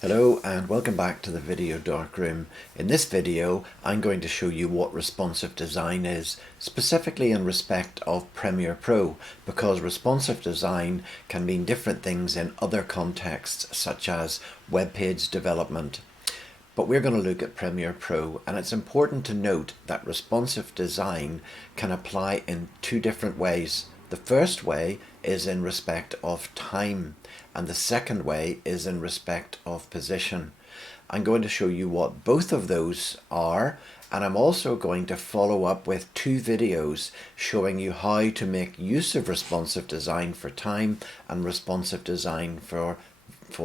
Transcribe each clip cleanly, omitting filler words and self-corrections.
Hello and welcome back to the video darkroom. In this video I'm going to show you what responsive design is, specifically in respect of Premiere Pro, because responsive design can mean different things in other contexts such as web page development. But we're going to look at Premiere Pro, and it's important to note that responsive design can apply in two different ways. The first way is in respect of time, and the second way is in respect of position. I'm going to show you what both of those are, and I'm also going to follow up with two videos showing you how to make use of responsive design for time and responsive design for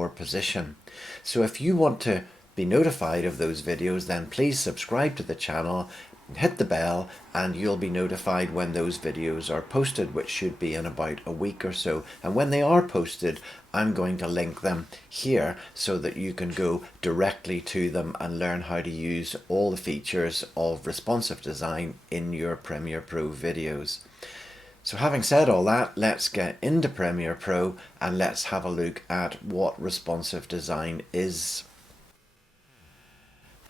position. So if you want to be notified of those videos, then please subscribe to the channel, hit the bell, and you'll be notified when those videos are posted, which should be in about a week or so. And when they are posted, I'm going to link them here so that you can go directly to them and learn how to use all the features of responsive design in your Premiere Pro videos. So having said all that, let's get into Premiere Pro and let's have a look at what responsive design is.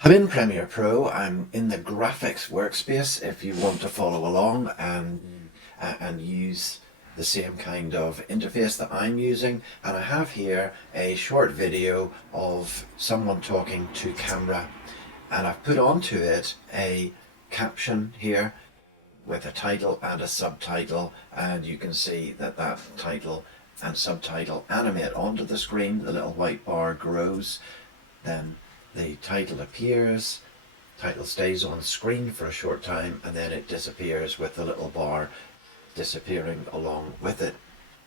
I'm in Premiere Pro. I'm in the graphics workspace if you want to follow along and use the same kind of interface that I'm using. And I have here a short video of someone talking to camera, and I've put onto it a caption here with a title and a subtitle, and you can see that that title and subtitle animate onto the screen. The little white bar grows, then the title appears, title stays on screen for a short time, and then it disappears with the little bar disappearing along with it.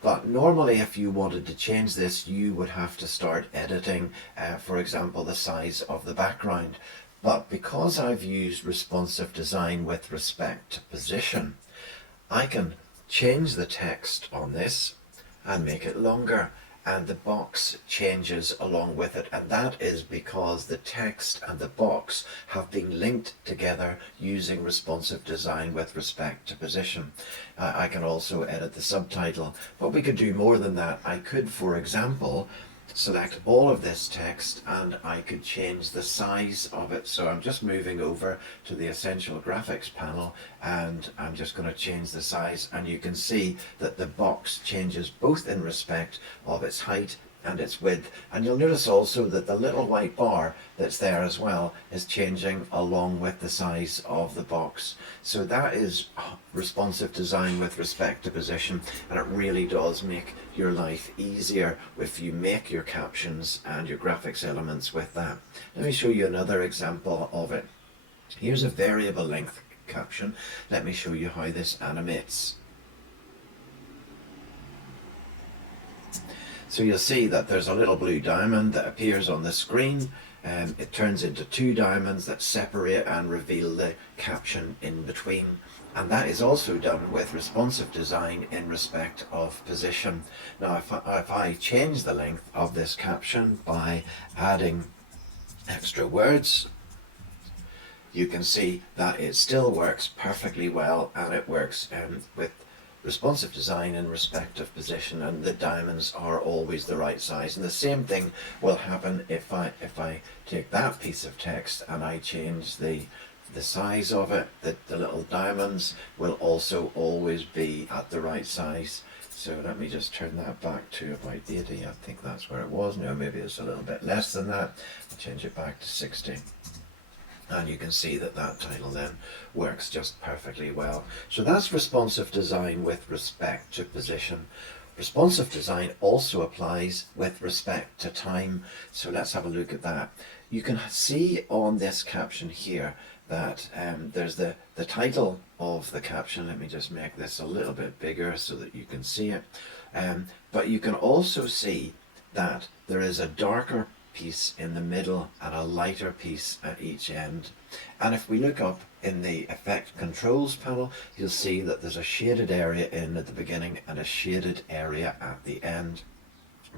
But normally if you wanted to change this, you would have to start editing, for example, the size of the background. But because I've used responsive design with respect to position, I can change the text on this and make it longer, and the box changes along with it, and that is because the text and the box have been linked together using responsive design with respect to position. I can also edit the subtitle, but we could do more than that. I could, for example, select all of this text and I could change the size of it. So I'm just moving over to the Essential Graphics panel and I'm just going to change the size, and you can see that the box changes both in respect of its height and its width, and you'll notice also that the little white bar that's there as well is changing along with the size of the box. So that is responsive design with respect to position, and it really does make your life easier if you make your captions and your graphics elements with that. Let me show you another example of it. Here's a variable length caption. Let me show you how this animates. So you'll see that there's a little blue diamond that appears on the screen, and it turns into two diamonds that separate and reveal the caption in between. And that is also done with responsive design in respect of position. Now if I change the length of this caption by adding extra words, you can see that it still works perfectly well, and it works with responsive design in respect of position, and the diamonds are always the right size. And the same thing will happen if I take that piece of text and I change the size of it. The little diamonds will also always be at the right size. So let me just turn that back to about 80. I think that's where it was. No, maybe it's a little bit less than that. I'll change it back to 60. And you can see that that title then works just perfectly well. So that's responsive design with respect to position. Responsive design also applies with respect to time. So let's have a look at that. You can see on this caption here that there's the title of the caption. Let me just make this a little bit bigger so that you can see it. But you can also see that there is a darker piece in the middle and a lighter piece at each end. And if we look up in the Effect Controls panel, you'll see that there's a shaded area in at the beginning and a shaded area at the end.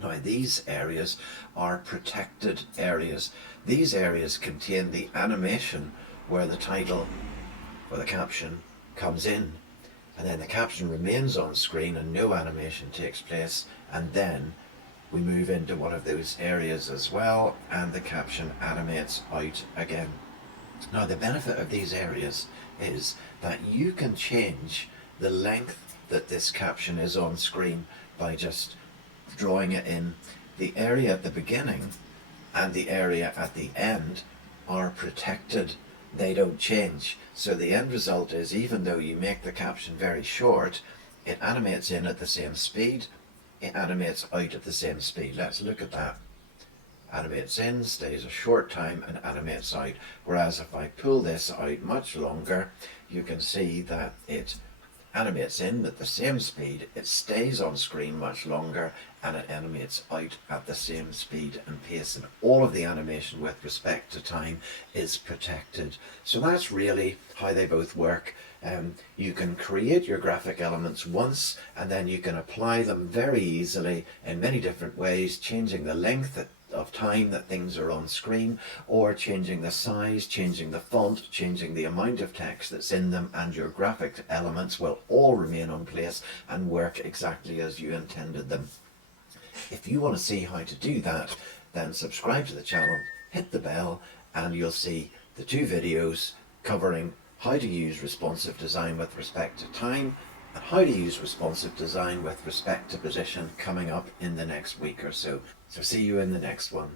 Now these areas are protected areas. These areas contain the animation where the title or the caption comes in, and then the caption remains on screen and no animation takes place, and then we move into one of those areas as well, and the caption animates out again. Now, the benefit of these areas is that you can change the length that this caption is on screen by just drawing it in. The area at the beginning and the area at the end are protected. They don't change. So the end result is, even though you make the caption very short, it animates in at the same speed, it animates out at the same speed. Let's look at that. Animates in, stays a short time, and animates out. Whereas if I pull this out much longer, you can see that it animates in at the same speed, it stays on screen much longer, and it animates out at the same speed and pace. And all of the animation with respect to time is protected. So that's really how they both work. You can create your graphic elements once, and then you can apply them very easily in many different ways, changing the length of time that things are on screen, or changing the size, changing the font, changing the amount of text that's in them, and your graphic elements will all remain on place and work exactly as you intended them. If you want to see how to do that, then subscribe to the channel, hit the bell, and you'll see the 2 videos covering how to use responsive design with respect to time and how to use responsive design with respect to position coming up in the next week or so. So see you in the next one.